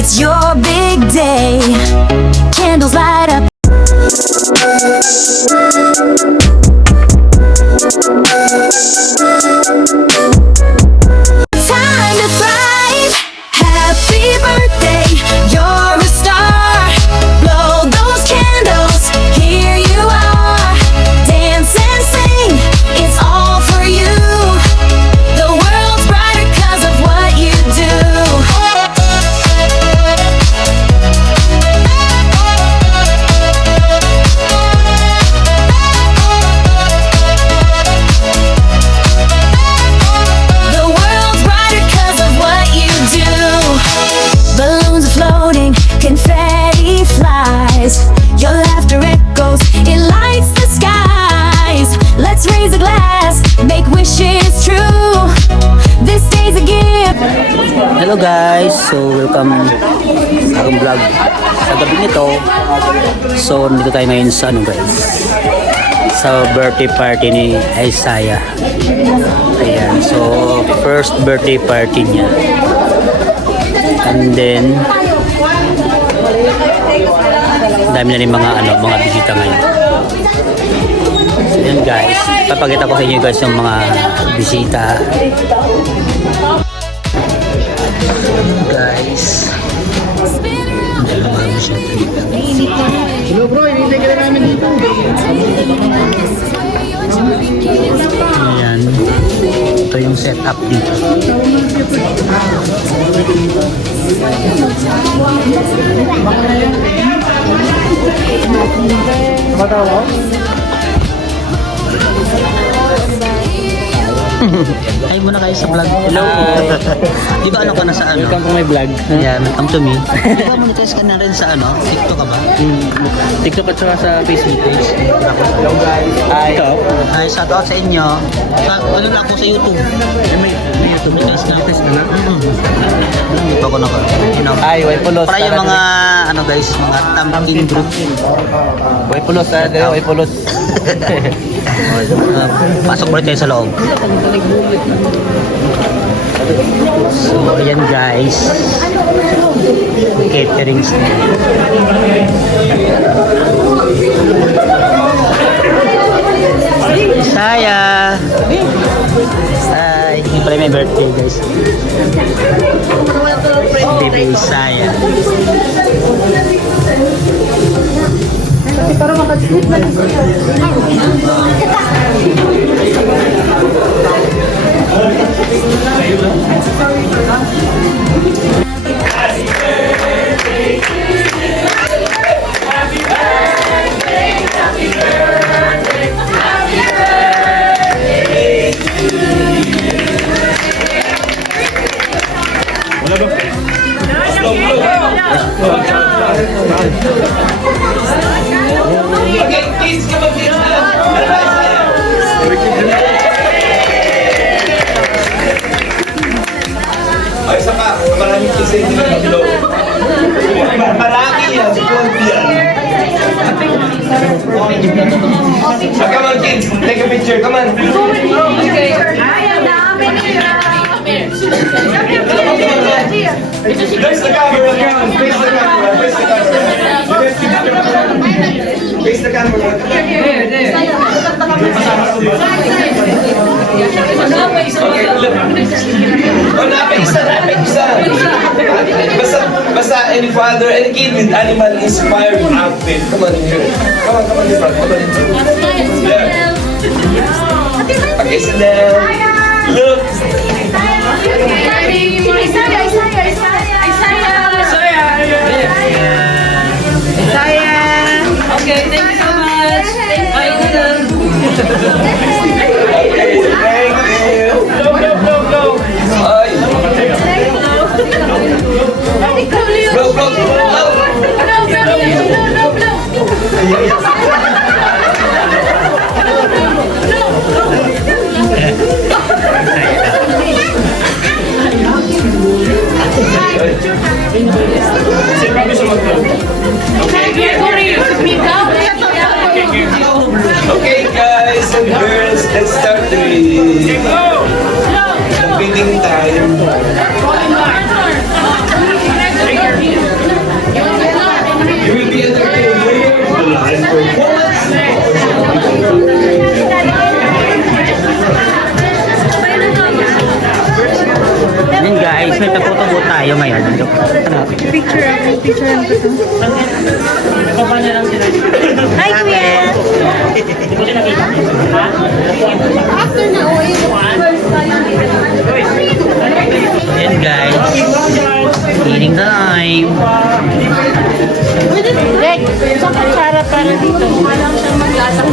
it's your big day. Candles light up. Time to thrive. Happy birthday, you're a star. Blow those candles, here you are. Dance and sing, it's all for you. The world's brighter 'cause of what you do. The world's brighter 'cause of what you do. Balloons are floating, confetti flies. Your laughter echoes, it lights the skies. Let's raise a glass, make wishes true. This day's a gift. Hello guys, so welcome sa aking vlog sa gabi nito. So nandito tayo ngayon sa guys, sa birthday party ni Isaiah. Ayan, so first birthday party niya. And then dami na rin mga bisita ngayon. So yun guys, papakita ko sa inyo guys yung mga bisita. Guys, Hello bro, hinihintay ka na namin dito. ayan, ito yung setup dito. Hi muna kayo sa vlog. Hello. Di ba ka na sa Welcome to my vlog. Yeah, welcome to me. Di ba monetize ka na rin sa TikTok ka ba? TikTok at saka sa Facebook page. Hello guys. Ikaw? Hi, shout out sa inyo. Ano lang ako sa YouTube. May YouTube na. Test na na. Hindi pa ako Ay, way pulos. para yung mga guys, mga thumbkin group. Way pulos. Way pulos. Pasok ulit tayo sa loob. So, ayan guys. Caterings na. Saya. Ay, hindi pala may birthday guys. Baby Saya. Ay, isa pa, maraming kisa yung nilalo. Marami yan, si Claudia. Come on kids, take a picture, come on. Face the camera, come on, face the camera, face the camera. Face the camera. Basta any father, any kid with animal inspired outfit. Come on in here. Come on in front. Come on in front. There. Okay, sit down. Look. Okay, thank you so much. Okay, thank you. No. Ay. Okay guys and girls, let's start the bidding time. Yun guys, may tagpo-tagpo tayo ngayon. Ano? Hi, Kuya! Yan guys. Eating time. Dek, isang kutsara para dito. Walang siyang maglasang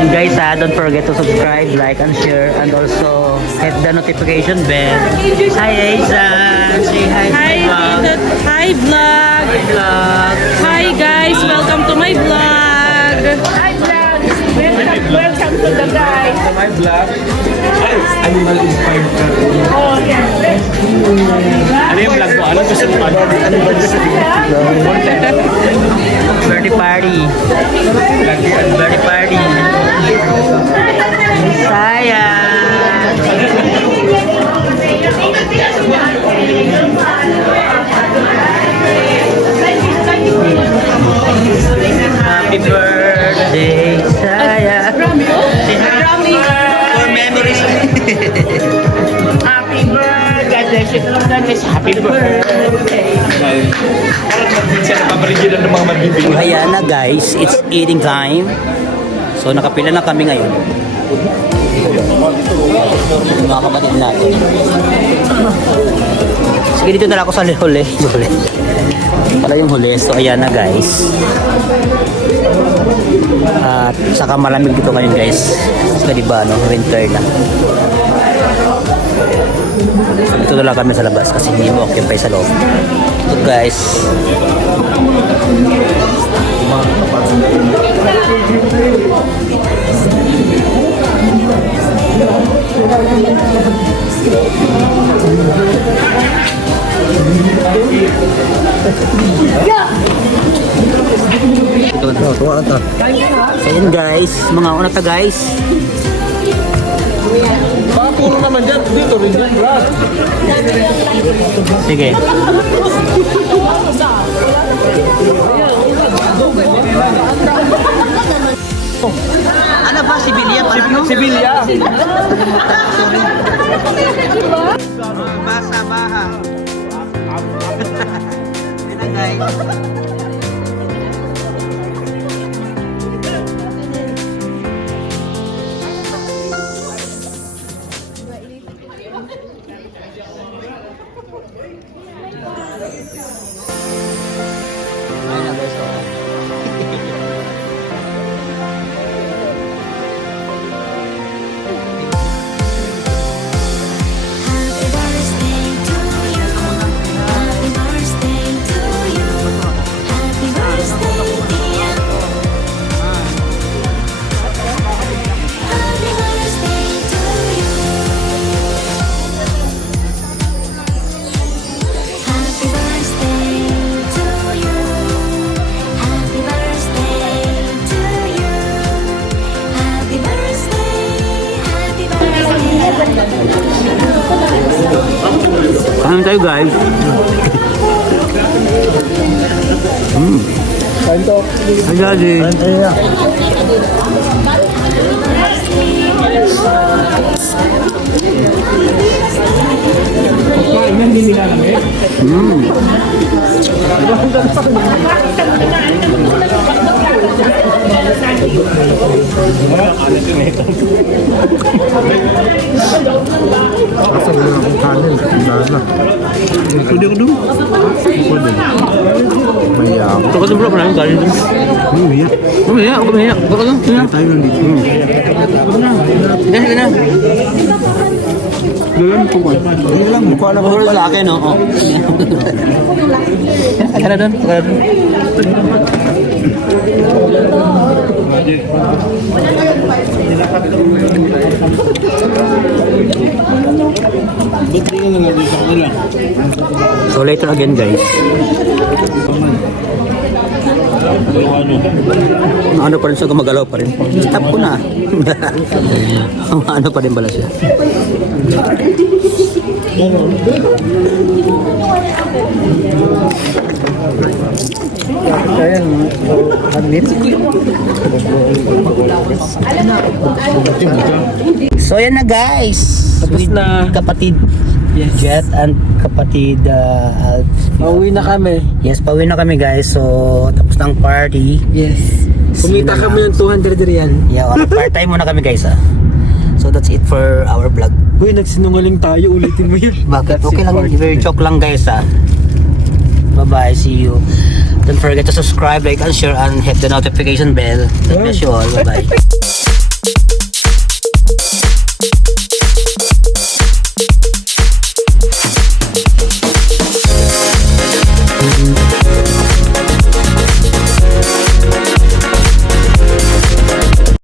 And guys, don't forget to subscribe, like, and share, and also hit the notification bell. Hi, Aisan! Say hi to my vlog. Hi, vlog! Hi, vlog! Hi, guys! Welcome to my vlog! Hi, vlog! Welcome to the guys! Sa my vlog, ay, animal inspired ka. Ano yung vlog mo? Ano gusto mo? Ano ba gusto mo? Birthday party. Birthday party. Sayang! Happy birthday, Sayang! Say hi. For memories. Happy birthday! Happy birthday. Siya napapaligyan ng mga magibing. Ayan na guys, it's eating time. So nakapila na kami ngayon. Yung mga kapatid natin. Sige, dito na lang ako sa huli. Pala yung huli. So ayan na guys. At saka malamig dito ngayon guys. Kasi diba no, winter na. So, dito na lang kami sa labas kasi hindi mo occupy sa loob. So guys. So yun guys, mga una ta guys. Puro naman dyan, dito rin dyan, vlog. Sige. Ano ba? Sibilya pa? Sibilya. Basa baha. Ito guys. Happy birthday to you. Happy birthday to you. Happy birthday, dear. Happy birthday to you. Happy birthday to you. Happy birthday to you. Happy birthday, happy birthday. Kain tayo guys. Kain to. Hi daddy. Pwede ko doon? Pwede. Mayroon. Ito ka bro, maraming galing dun. Umiyak. Umiyak, umiyak. Ito ka dun. Kaya tayo nandito. Sige na. Dalan ko ba? Hindi lang. Mukha na Puro lalaki, no? Oo. Taka na dun. Taka na dun. So later again guys. Ano pa rin siya, gumagalaw pa rin. Stop ko na. Ano pa rin pala siya. So yan na guys. Tapos na kapatid Jet and kapatid Pauwi na kami. yes, pauwi na kami guys. So tapos ng party. Yes. Kumita kami ng 200 real. Yeah, part-time muna kami guys. So that's it for our vlog. Uy, nagsinungaling tayo. Ulitin mo yun. Bakit? Okay lang, very joke lang guys Bye-bye, see you. Don't forget to subscribe, like, and share, and hit the notification bell. God bless you all. Bye-bye.